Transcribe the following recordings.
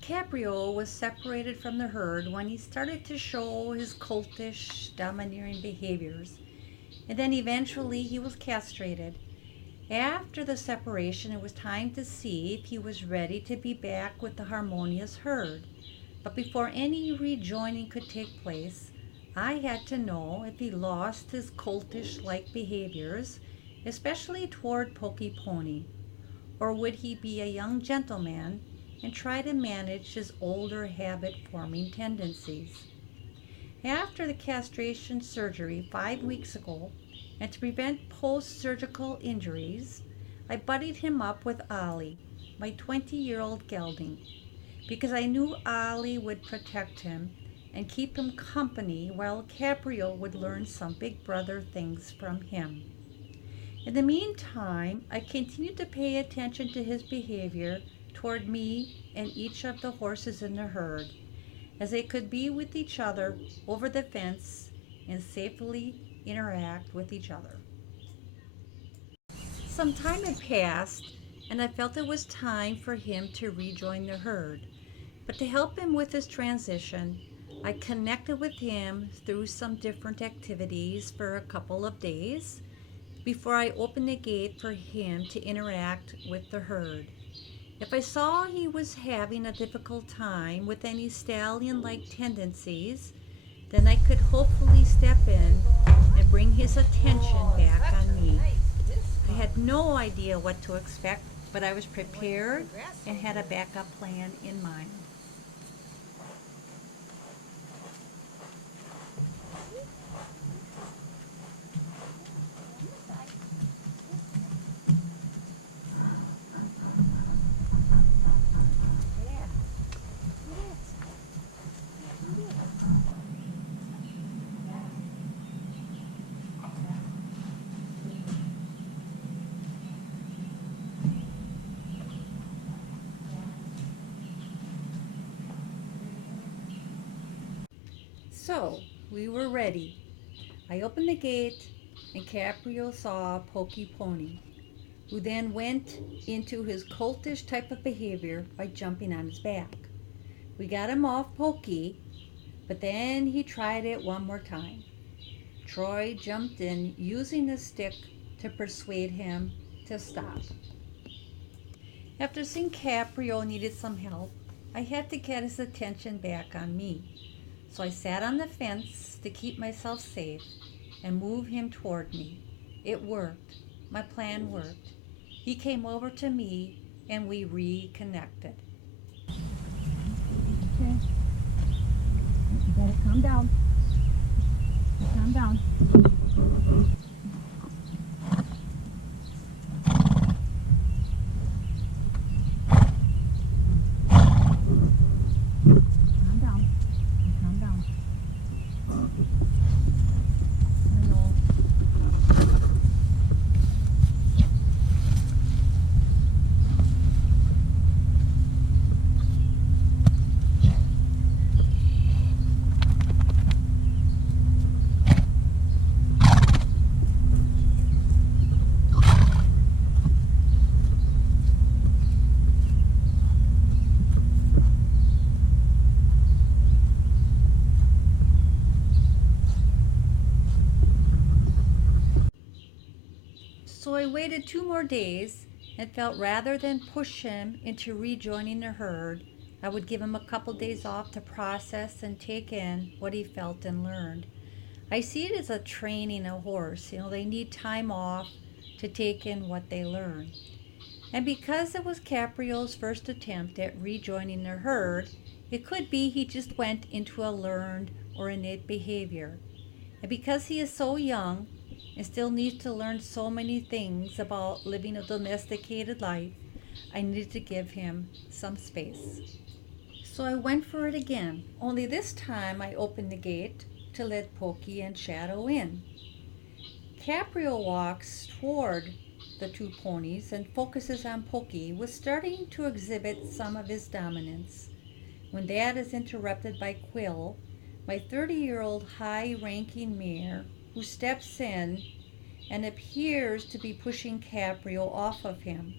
Caprio was separated from the herd when he started to show his cultish, domineering behaviors, and then eventually he was castrated. After the separation, it was time to see if he was ready to be back with the harmonious herd. But before any rejoining could take place, I had to know if he lost his coltish like behaviors, especially toward Pokey Pony, or would he be a young gentleman and try to manage his older habit forming tendencies. After the castration surgery 5 weeks ago, and to prevent post surgical injuries, I buddied him up with Ollie, my 20-year-old gelding, because I knew Ollie would protect him and keep him company while Caprio would learn some big brother things from him. In the meantime, I continued to pay attention to his behavior toward me and each of the horses in the herd, as they could be with each other over the fence and safely interact with each other. Some time had passed, and I felt it was time for him to rejoin the herd. But to help him with his transition, I connected with him through some different activities for a couple of days before I opened the gate for him to interact with the herd. If I saw he was having a difficult time with any stallion like tendencies, then I could hopefully step in and bring his attention back on me. I had no idea what to expect, but I was prepared and had a backup plan in mind. So, we were ready. I opened the gate, and Caprio saw Pokey Pony, who then went into his coltish type of behavior by jumping on his back. We got him off Pokey, but then he tried it one more time. Troy jumped in, using the stick to persuade him to stop. After seeing Caprio needed some help, I had to get his attention back on me. So I sat on the fence to keep myself safe and move him toward me. It worked. My plan worked. He came over to me and we reconnected. Okay. You gotta calm down. Calm down. Calm down. Calm down. Hello. So I waited 2 more days and felt rather than push him into rejoining the herd, I would give him a couple days off to process and take in what he felt and learned. I see it as a training a horse. They need time off to take in what they learn. And because it was Caprio's first attempt at rejoining the herd, it could be he just went into a learned or innate behavior. And because he is so young and still needs to learn so many things about living a domesticated life, I needed to give him some space. So I went for it again, only this time I opened the gate to let Pokey and Shadow in. Caprio walks toward the two ponies and focuses on Pokey, was starting to exhibit some of his dominance when that is interrupted by Quill, my 30-year-old high-ranking mare, who steps in and appears to be pushing Caprio off of him.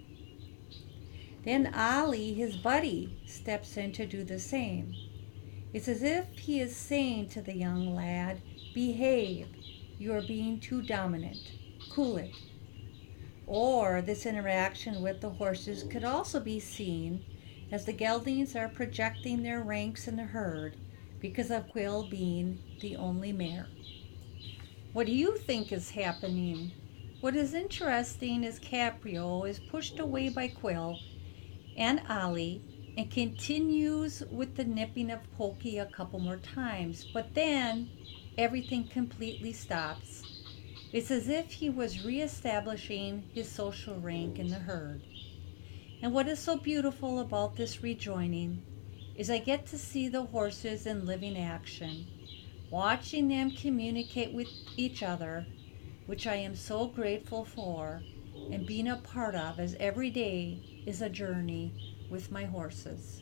Then Ali, his buddy, steps in to do the same. It's as if he is saying to the young lad, behave, you are being too dominant. Cool it. Or this interaction with the horses could also be seen as the geldings are projecting their ranks in the herd because of Quill being the only mare. What do you think is happening? What is interesting is Caprio is pushed away by Quill and Ali and continues with the nipping of Pokey a couple more times, but then everything completely stops. It's as if he was reestablishing his social rank in the herd. And what is so beautiful about this rejoining is I get to see the horses in living action, watching them communicate with each other, which I am so grateful for and being a part of, as every day is a journey with my horses.